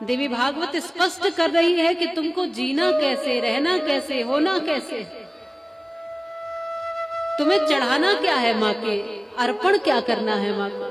देवी भागवत स्पष्ट कर रही है कि तुमको जीना कैसे, रहना कैसे, होना कैसे, तुम्हें चढ़ाना क्या है मां के, अर्पण क्या करना है मां को।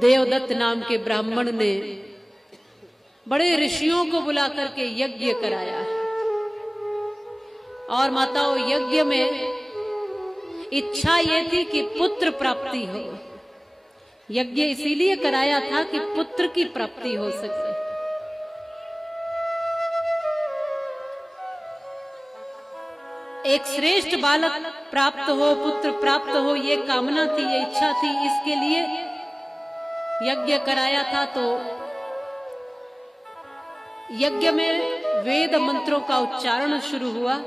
देवदत्त नाम के ब्राह्मण ने बड़े ऋषियों को बुला करके यज्ञ कराया और माताओं यज्ञ में इच्छा ये थी कि पुत्र प्राप्ति हो। यज्ञ इसीलिए कराया था कि पुत्र की प्राप्ति हो सके। एक श्रेष्ठ बालक प्राप्त हो, पुत्र प्राप्त हो, ये कामना थी, ये इच्छा थी, इसके लिए यज्ञ कराया था। तो यज्ञ में वेद मंत्रों का उच्चारण शुरू हुआ।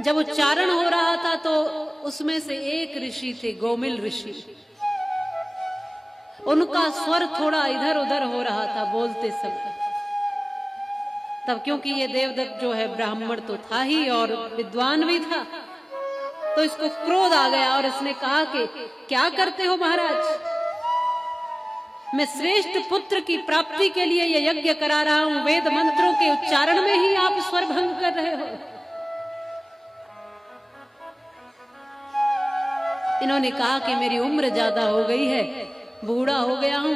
जब उच्चारण हो रहा था तो उसमें से एक ऋषि थे, गोमिल ऋषि, उनका स्वर थोड़ा इधर उधर हो रहा था बोलते समय। तब क्योंकि ये देवदत्त जो है ब्राह्मण तो था ही और विद्वान भी था, तो इसको क्रोध आ गया और इसने कहा कि क्या करते हो महाराज, मैं श्रेष्ठ पुत्र की प्राप्ति के लिए ये यज्ञ करा रहा हूं, वेद मंत्रों के उच्चारण में ही आप स्वर भंग कर रहे हो। इन्होंने कहा कि मेरी उम्र ज्यादा हो गई है, बूढ़ा हो गया हूं,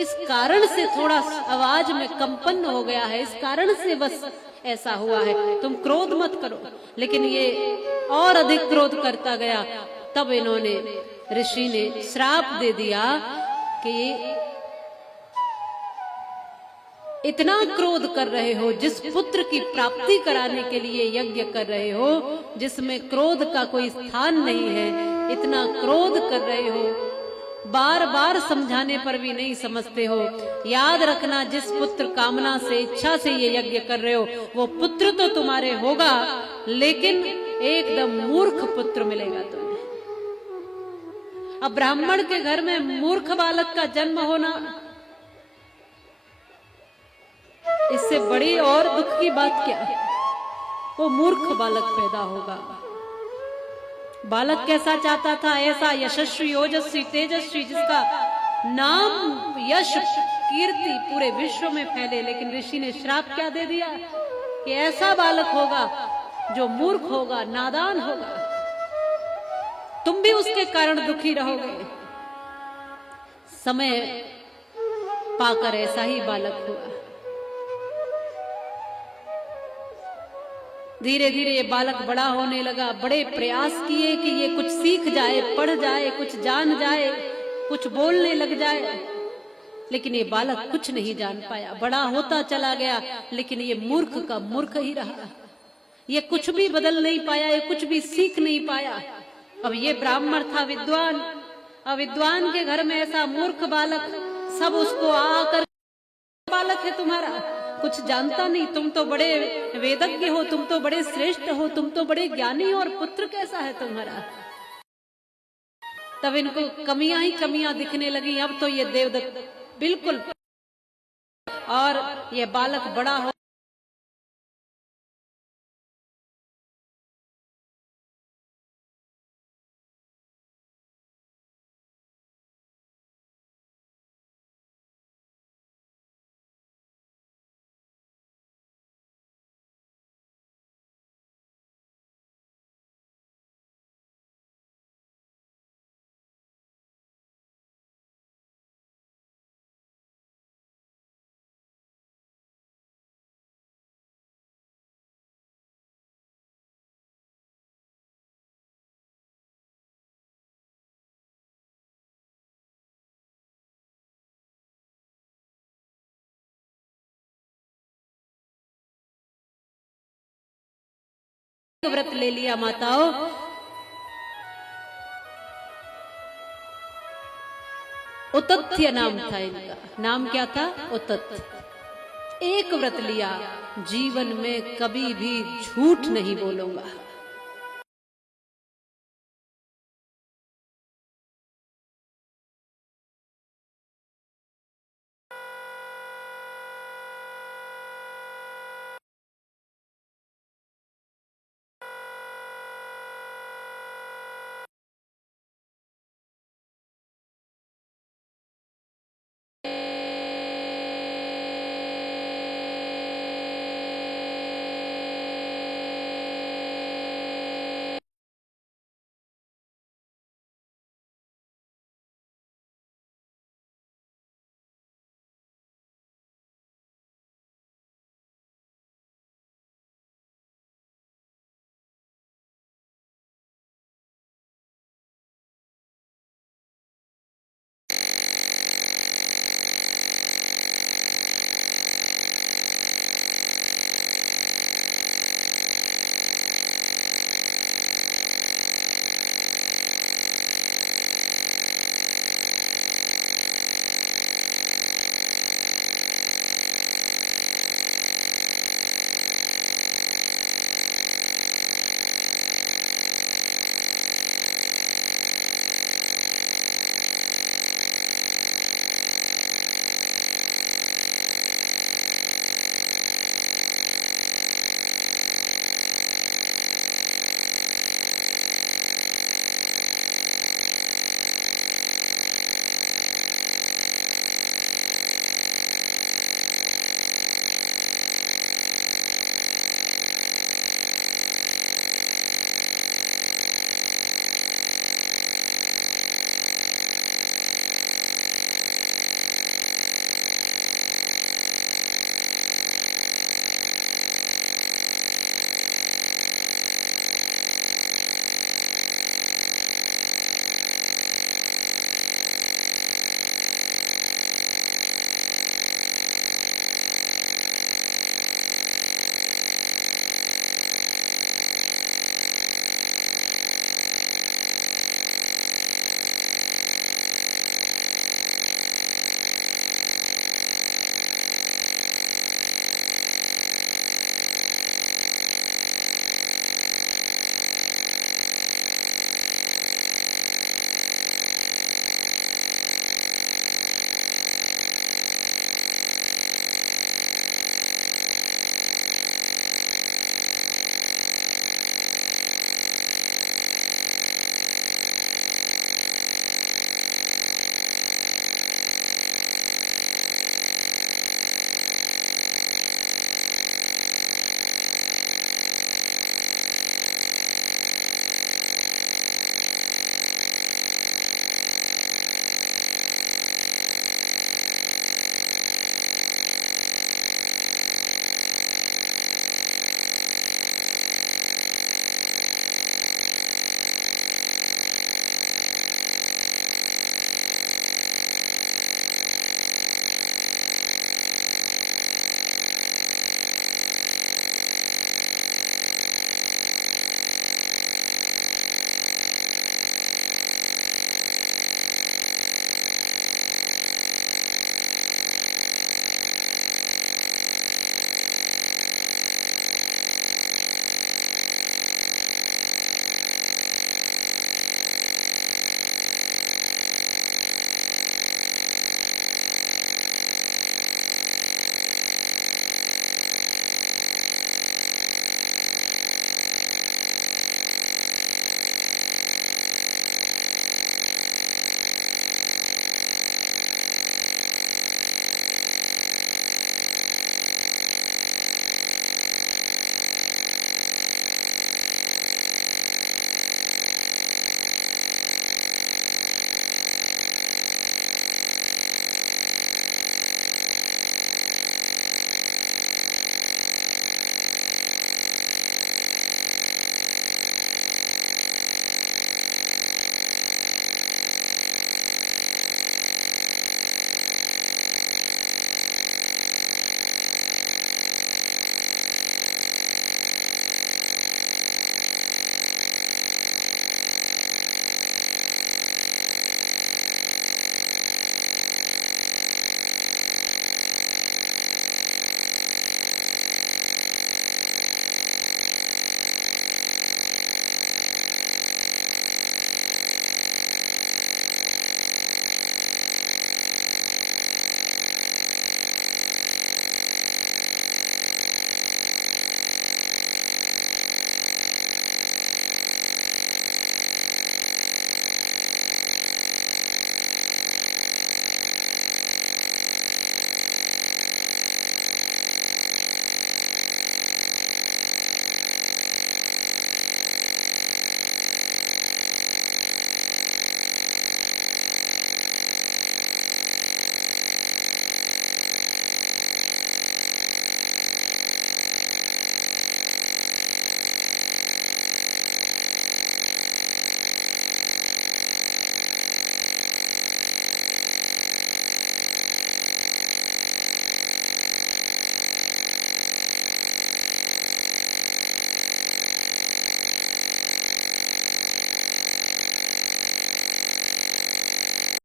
इस कारण से थोड़ा आवाज में कंपन हो गया है, इस कारण से बस ऐसा हुआ है, तुम क्रोध मत करो। लेकिन ये और अधिक क्रोध करता गया। तब इन्होंने, ऋषि ने श्राप दे दिया कि इतना क्रोध कर रहे हो, जिस पुत्र की प्राप्ति कराने के लिए यज्ञ कर रहे हो, जिसमें क्रोध का कोई स्थान नहीं है, इतना क्रोध कर रहे हो, बार बार समझाने पर भी नहीं समझते हो। याद रखना, जिस पुत्र कामना से, इच्छा से ये यज्ञ कर रहे हो, वो पुत्र तो तुम्हारे होगा, लेकिन एकदम मूर्ख पुत्र मिलेगा तुम्हें। अब ब्राह्मण के घर में मूर्ख बालक का जन्म होना, इससे बड़ी और दुख की बात क्या है। वो मूर्ख बालक पैदा होगा। बालक कैसा चाहता था, ऐसा यशस्वी, ओजस्वी, तेजस्वी, जिसका नाम, यश, कीर्ति पूरे विश्व में फैले। लेकिन ऋषि ने श्राप क्या दे दिया कि ऐसा बालक होगा जो मूर्ख होगा, नादान होगा, तुम भी उसके कारण दुखी रहोगे। समय पाकर ऐसा ही बालक हुआ। धीरे धीरे ये बालक बड़ा होने लगा। बड़े प्रयास किए कि ये कुछ सीख जाए, पढ़ जाए, कुछ जान जाए, कुछ बोलने लग जाए, लेकिन ये बालक कुछ नहीं जान पाया। बड़ा होता चला गया, लेकिन ये मूर्ख का मूर्ख ही रहा। ये कुछ भी बदल नहीं पाया, ये कुछ भी सीख नहीं पाया। अब ये ब्राह्मण था विद्वान, अब विद्वान के घर में ऐसा मूर्ख बालक, सब उसको आकर, बालक है तुम्हारा, कुछ जानता नहीं, तुम तो बड़े वेदज्ञ हो, तुम तो बड़े श्रेष्ठ हो, तुम तो बड़े ज्ञानी हो, और पुत्र कैसा है तुम्हारा। तब इनको कमियां ही कमियां दिखने लगी। अब तो ये देवदत्त बिल्कुल, और ये बालक बड़ा हो, व्रत ले लिया माताओं। उतथ्य नाम था इनका। नाम क्या था? उतथ्य। एक व्रत लिया, जीवन में कभी भी झूठ नहीं बोलूंगा।